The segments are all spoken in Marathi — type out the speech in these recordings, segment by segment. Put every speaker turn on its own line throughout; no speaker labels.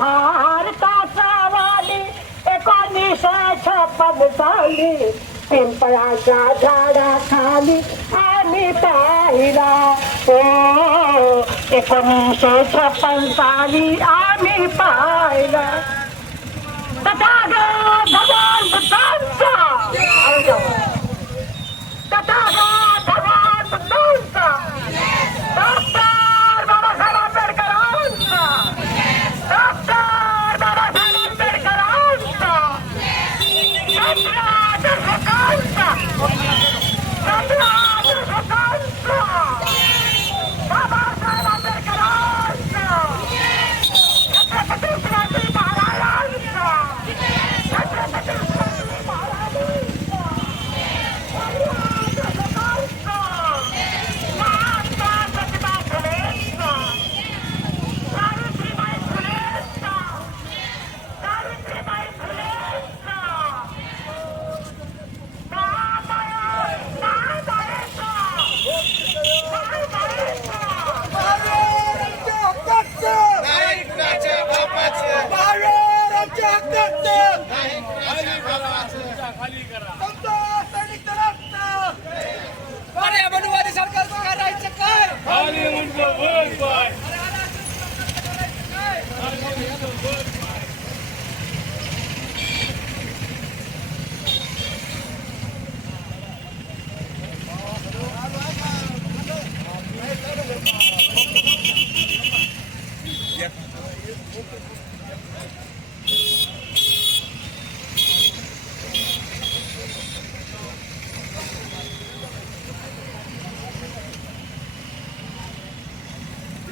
धार का सावाली एक निशा छपब साली पिंपला झाड़ा खाली आनी पाहिरा ओ एक निशा छपब साली आनी पाहिरा
Italian with the word, boy.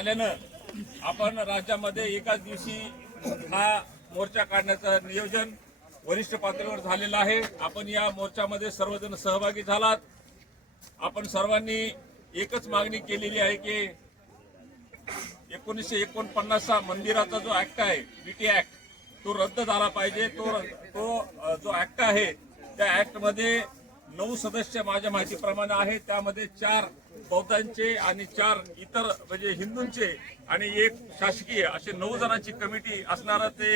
आल्यानं आपण राज्यामध्ये एकाच दिवशी हा मोर्चा काढण्याचं नियोजन वरिष्ठ पातळीवर झालेलं आहे आपण या मोर्चामध्ये सर्वजण सहभागी झालात आपण सर्वांनी एकच मागणी केलेली आहे की एकोणीसशे एकोणपन्नासचा मंदिराचा जो ऍक्ट आहे बीटी ऍक्ट तो रद्द झाला पाहिजे तो तो जो ऍक्ट आहे त्या ऍक्टमध्ये नऊ सदस्य माझ्या माहितीप्रमाणे आहे त्यामध्ये चार बौद्धांचे आणि चार इतर म्हणजे हिंदूंचे आणि एक शासकीय असे नऊ जणांची कमिटी असणार ते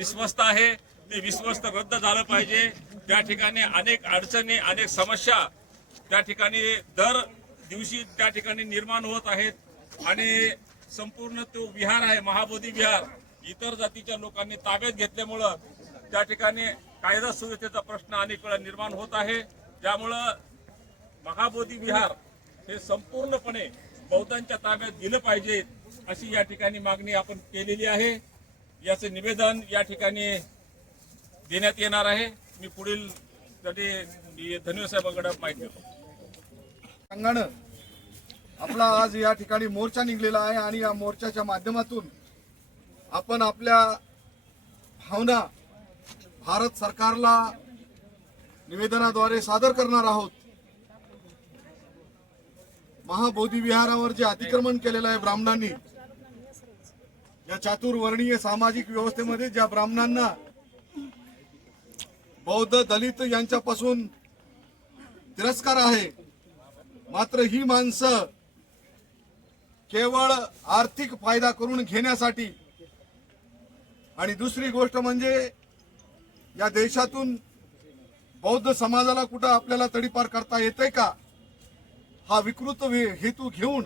विश्वस्त आहे ते विश्वस्त रद्द झालं पाहिजे त्या ठिकाणी अनेक अडचणी अनेक समस्या त्या ठिकाणी दर दिवशी त्या ठिकाणी निर्माण होत आहेत आणि संपूर्ण तो विहार आहे महाबोधी विहार इतर जातीच्या लोकांनी ताब्यात घेतल्यामुळं त्या ठिकाणी कायदा सुव्यवस्थेचा प्रश्न अनेक वेळा निर्माण होत आहे त्यामुळं महाबोधी विहार हे संपूर्णपणे बौद्धांच्या ताब्यात दिलं पाहिजे अशी या ठिकाणी मागणी आपण केलेली आहे याचं निवेदन या ठिकाणी देण्यात येणार आहे मी पुढील धन्यवाद साहेबांकडे माहिती
सांगणं आपला आज या ठिकाणी मोर्चा निघलेला आहे आणि या मोर्चाच्या माध्यमातून आपण आपल्या भावना भारत सरकारला निवेदनाद्वारे सादर करणार आहोत महाबोधी विहारावर जे अतिक्रमण केलेलं आहे ब्राह्मणांनी या चातुर्वर्णीय सामाजिक व्यवस्थेमध्ये ज्या ब्राह्मणांना बौद्ध दलित यांच्यापासून तिरस्कार आहे मात्र ही माणसं केवळ आर्थिक फायदा करून घेण्यासाठी आणि दुसरी गोष्ट म्हणजे या देशातून बौद्ध समाजाला कुठं आपल्याला तडीपार करता येते का हा विकृत हेतू घेऊन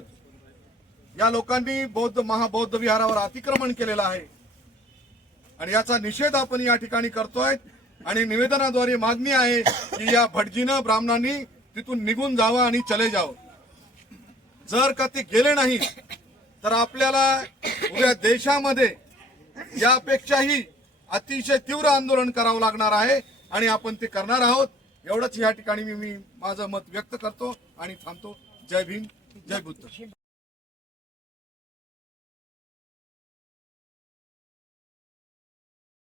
या लोकांनी बौद्ध महाबौद्ध विहारावर अतिक्रमण केलेलं आहे आणि याचा निषेध आपण या ठिकाणी करतोय आणि निवेदनाद्वारे मागणी आहे की या भटजीनं ब्राह्मणांनी तिथून निघून जावं आणि चले जावं जर का ते गेले नाही तर आपल्याला उद्या देशामध्ये यापेक्षाही अतिशय तीव्र आंदोलन करावं लागणार आहे आणि आपण ते करणार आहोत एवढंच या ठिकाणी मी माझं मत व्यक्त करतो आणि थांबतो जय भीम जय बुद्ध